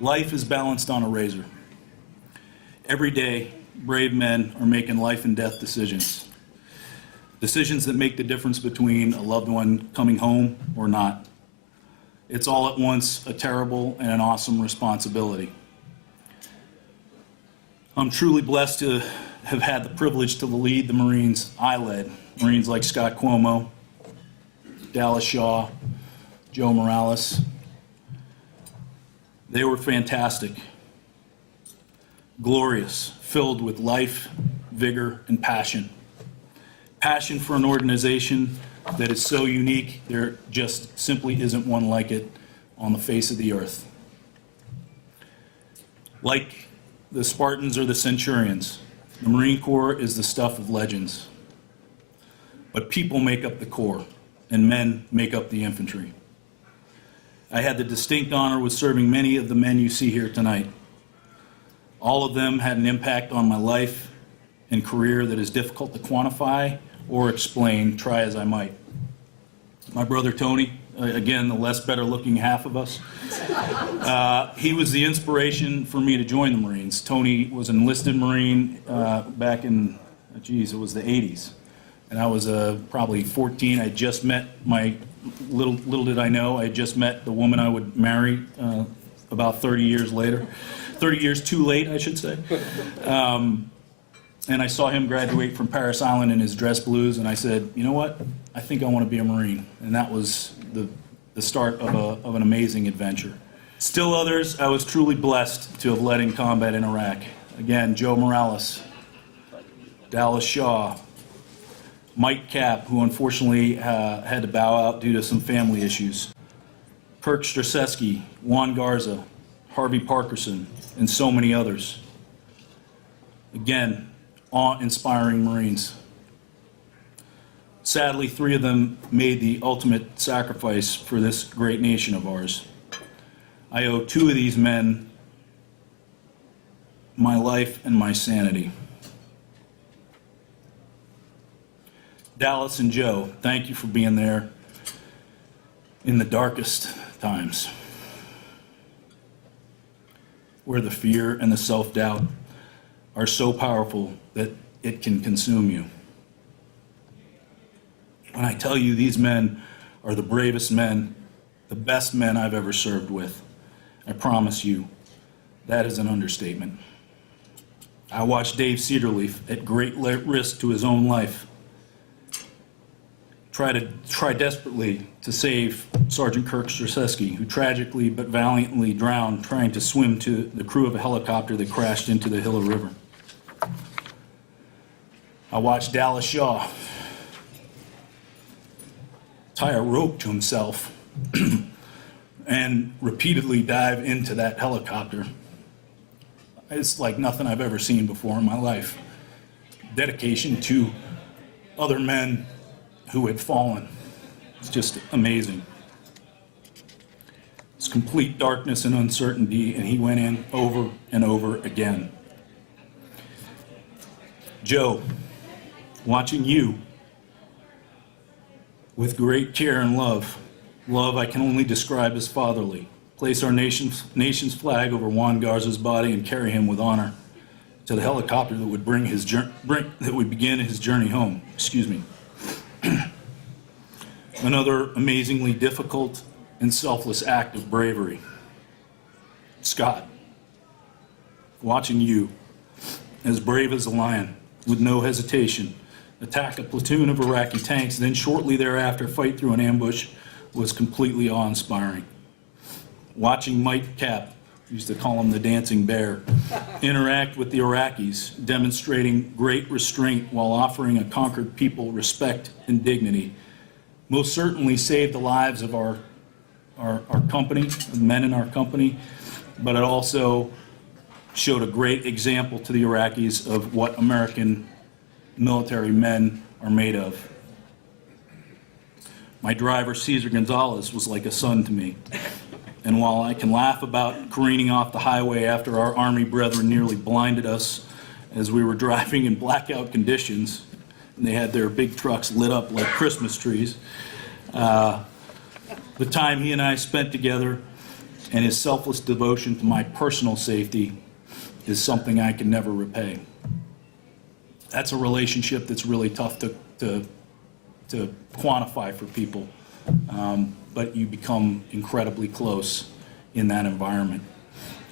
Life is balanced on a razor. Every day, brave men are making life and death decisions. Decisions that make the difference between a loved one coming home or not. It's all at once a terrible and an awesome responsibility. I'm truly blessed to have had the privilege to lead the Marines I led. Marines like Scott Cuomo, Dallas Shaw, Joe Morales. They were fantastic, glorious, filled with life, vigor, and passion. Passion for an organization that is so unique, there just simply isn't one like it on the face of the earth. Like the Spartans or the Centurions, the Marine Corps is the stuff of legends. But people make up the Corps, and men make up the infantry. I had the distinct honor of serving many of the men you see here tonight. All of them had an impact on my life and career that is difficult to quantify or explain, try as I might. My brother Tony, again, the less better looking half of us, he was the inspiration for me to join the Marines. Tony was an enlisted Marine back in, it was the 80s. And I was probably 14. I just met my, little did I know, I just met the woman I would marry about 30 years later. 30 years too late, I should say. And I saw him graduate from Paris Island in his dress blues, and I said, you know what? I think I want to be a Marine. And that was the start of an amazing adventure. Still others, I was truly blessed to have led in combat in Iraq. Again, Joe Morales, Dallas Shaw, Mike Cap, who unfortunately had to bow out due to some family issues, Kirk Straczewski, Juan Garza, Harvey Parkerson, and so many others. Again, awe-inspiring Marines. Sadly, 3 of them made the ultimate sacrifice for this great nation of ours. I owe 2 of these men my life and my sanity. Dallas and Joe, thank you for being there in the darkest times, where the fear and the self-doubt are so powerful that it can consume you. When I tell you these men are the bravest men, the best men I've ever served with, I promise you, that is an understatement. I watched Dave Cedarleaf, at great risk to his own life, try desperately to save Sergeant Kirk Straczewski, who tragically but valiantly drowned trying to swim to the crew of a helicopter that crashed into the Gila River. I watched Dallas Shaw tie a rope to himself and repeatedly dive into that helicopter. It's like nothing I've ever seen before in my life. Dedication to other men who had fallen. It's just amazing. It's complete darkness and uncertainty, and he went in over and over again. Joe, watching you with great care and love I can only describe as fatherly, place our nation's flag over Juan Garza's body and carry him with honor to the helicopter that would begin his journey home. Excuse me. Another amazingly difficult and selfless act of bravery. Scott, watching you, as brave as a lion, with no hesitation, attack a platoon of Iraqi tanks, then shortly thereafter fight through an ambush, was completely awe-inspiring. Watching Mike Cap, used to call him the dancing bear, interact with the Iraqis, demonstrating great restraint while offering a conquered people respect and dignity, most certainly saved the lives of our company, the men in our company, but it also showed a great example to the Iraqis of what American military men are made of. My driver, Cesar Gonzalez, was like a son to me. And while I can laugh about careening off the highway after our Army brethren nearly blinded us as we were driving in blackout conditions, and they had their big trucks lit up like Christmas trees, the time he and I spent together and his selfless devotion to my personal safety is something I can never repay. That's a relationship that's really tough to quantify for people, but you become incredibly close in that environment.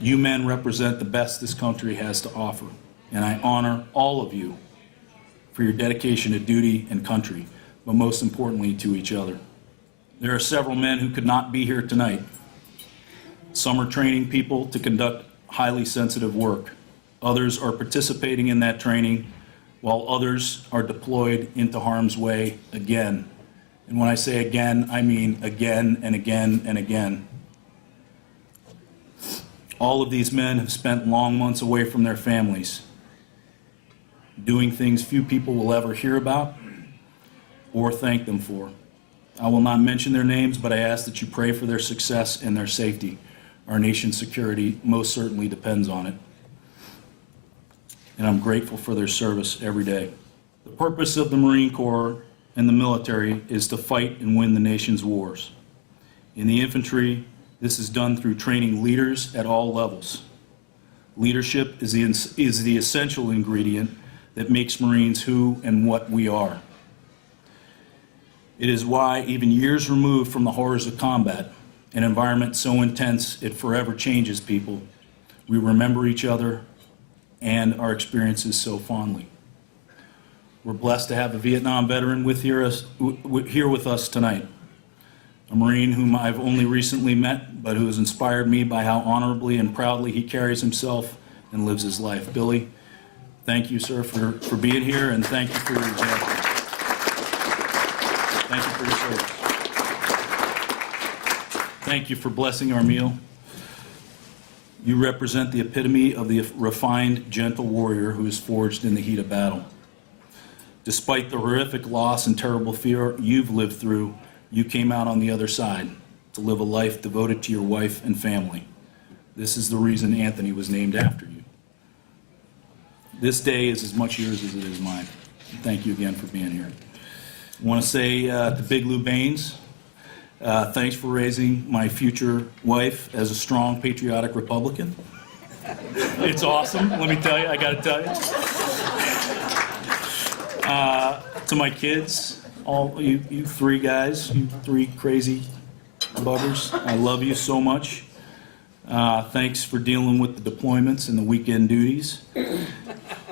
You men represent the best this country has to offer, and I honor all of you for your dedication to duty and country, but most importantly to each other. There are several men who could not be here tonight. Some are training people to conduct highly sensitive work. Others are participating in that training, while others are deployed into harm's way again. And when I say again, I mean again and again and again. All of these men have spent long months away from their families, doing things few people will ever hear about or thank them for. I will not mention their names, but I ask that you pray for their success and their safety. Our nation's security most certainly depends on it. And I'm grateful for their service every day. The purpose of the Marine Corps and the military is to fight and win the nation's wars. In the infantry, this is done through training leaders at all levels. Leadership is the essential ingredient that makes Marines who and what we are. It is why, even years removed from the horrors of combat, an environment so intense it forever changes people, we remember each other and our experiences so fondly. We're blessed to have a Vietnam veteran here with us tonight, a Marine whom I've only recently met, but who has inspired me by how honorably and proudly he carries himself and lives his life. Billy, thank you, sir, for being here, and thank you for your example. Thank you for your service. Thank you for blessing our meal. You represent the epitome of the refined, gentle warrior who is forged in the heat of battle. Despite the horrific loss and terrible fear you've lived through, you came out on the other side to live a life devoted to your wife and family. This is the reason Anthony was named after you. This day is as much yours as it is mine. Thank you again for being here. I want to say to Big Lou Baines, thanks for raising my future wife as a strong, patriotic Republican. It's awesome, let me tell you, I got to tell you. To my kids, all you three guys, you three crazy buggers, I love you so much. Thanks for dealing with the deployments and the weekend duties.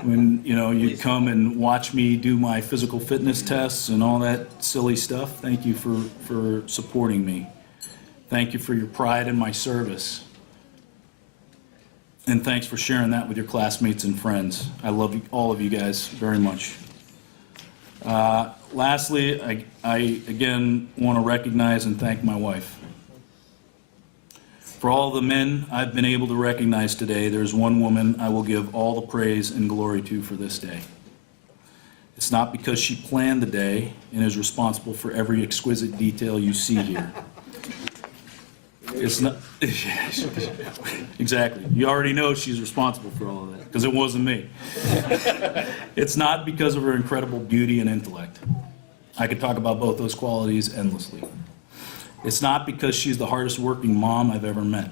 When you come and watch me do my physical fitness tests and all that silly stuff, thank you for supporting me. Thank you for your pride in my service. And thanks for sharing that with your classmates and friends. I love you, all of you guys very much. Lastly, I again want to recognize and thank my wife. For all the men I've been able to recognize today, there's one woman I will give all the praise and glory to for this day. It's not because she planned the day and is responsible for every exquisite detail you see here. It's not, exactly. You already know she's responsible for all of that, because it wasn't me. It's not because of her incredible beauty and intellect. I could talk about both those qualities endlessly. It's not because she's the hardest working mom I've ever met.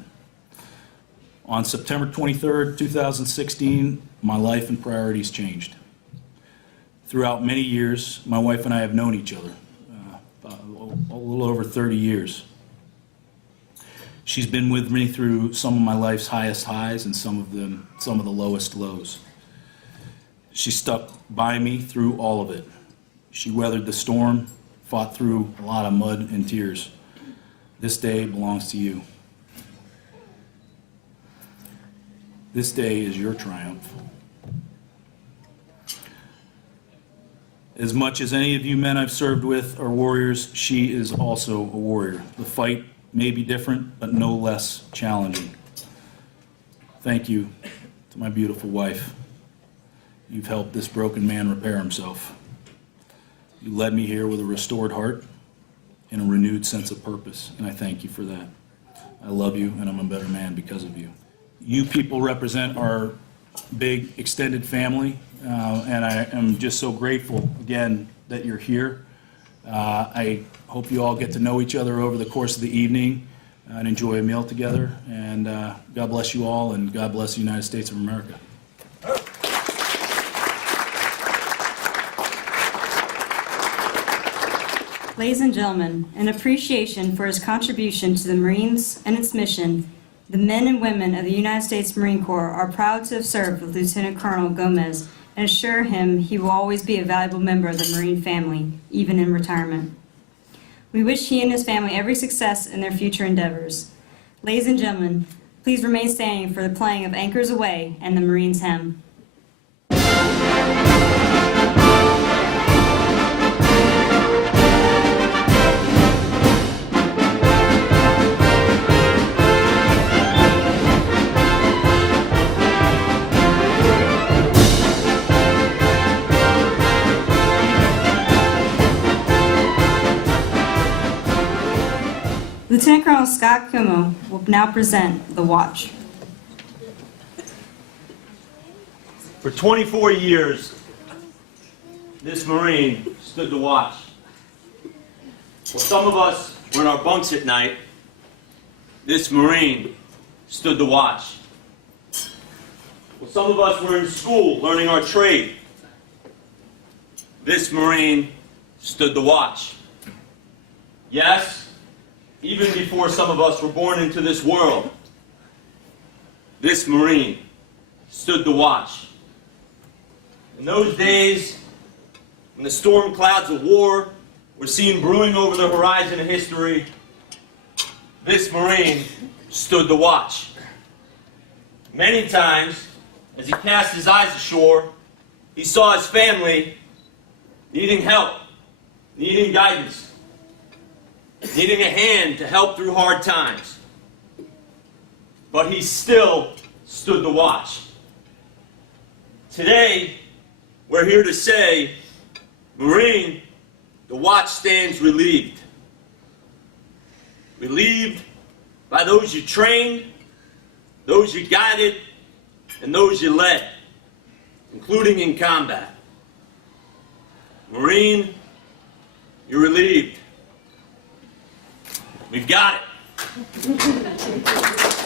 On September 23rd, 2016, my life and priorities changed. Throughout many years, my wife and I have known each other, a little over 30 years. She's been with me through some of my life's highest highs and some of the lowest lows. She stuck by me through all of it. She weathered the storm, fought through a lot of mud and tears. This day belongs to you. This day is your triumph. As much as any of you men I've served with are warriors, she is also a warrior. The fight may be different, but no less challenging. Thank you to my beautiful wife. You've helped this broken man repair himself. You led me here with a restored heart and a renewed sense of purpose, and I thank you for that. I love you, and I'm a better man because of you. You people represent our big extended family, and I am just so grateful, again, that you're here. I hope you all get to know each other over the course of the evening. and enjoy a meal together. And God bless you all, and God bless the United States of America. Ladies and gentlemen, in appreciation for his contribution to the Marines and its mission, the men and women of the United States Marine Corps are proud to have served with Lieutenant Colonel Gomez and assure him he will always be a valuable member of the Marine family, even in retirement. We wish he and his family every success in their future endeavors. Ladies and gentlemen, please remain standing for the playing of Anchors Aweigh and the Marines Hymn. Lieutenant Colonel Scott Kumo will now present the watch. For 24 years, this Marine stood the watch. While some of us were in our bunks at night, this Marine stood the watch. While some of us were in school learning our trade, this Marine stood the watch. Yes, even before some of us were born into this world, this Marine stood the watch. In those days, when the storm clouds of war were seen brewing over the horizon of history, this Marine stood the watch. Many times, as he cast his eyes ashore, he saw his family needing help, needing guidance, needing a hand to help through hard times. But he still stood the watch. Today, we're here to say, Marine, the watch stands relieved. Relieved by those you trained, those you guided, and those you led, including in combat. Marine, you're relieved. We've got it.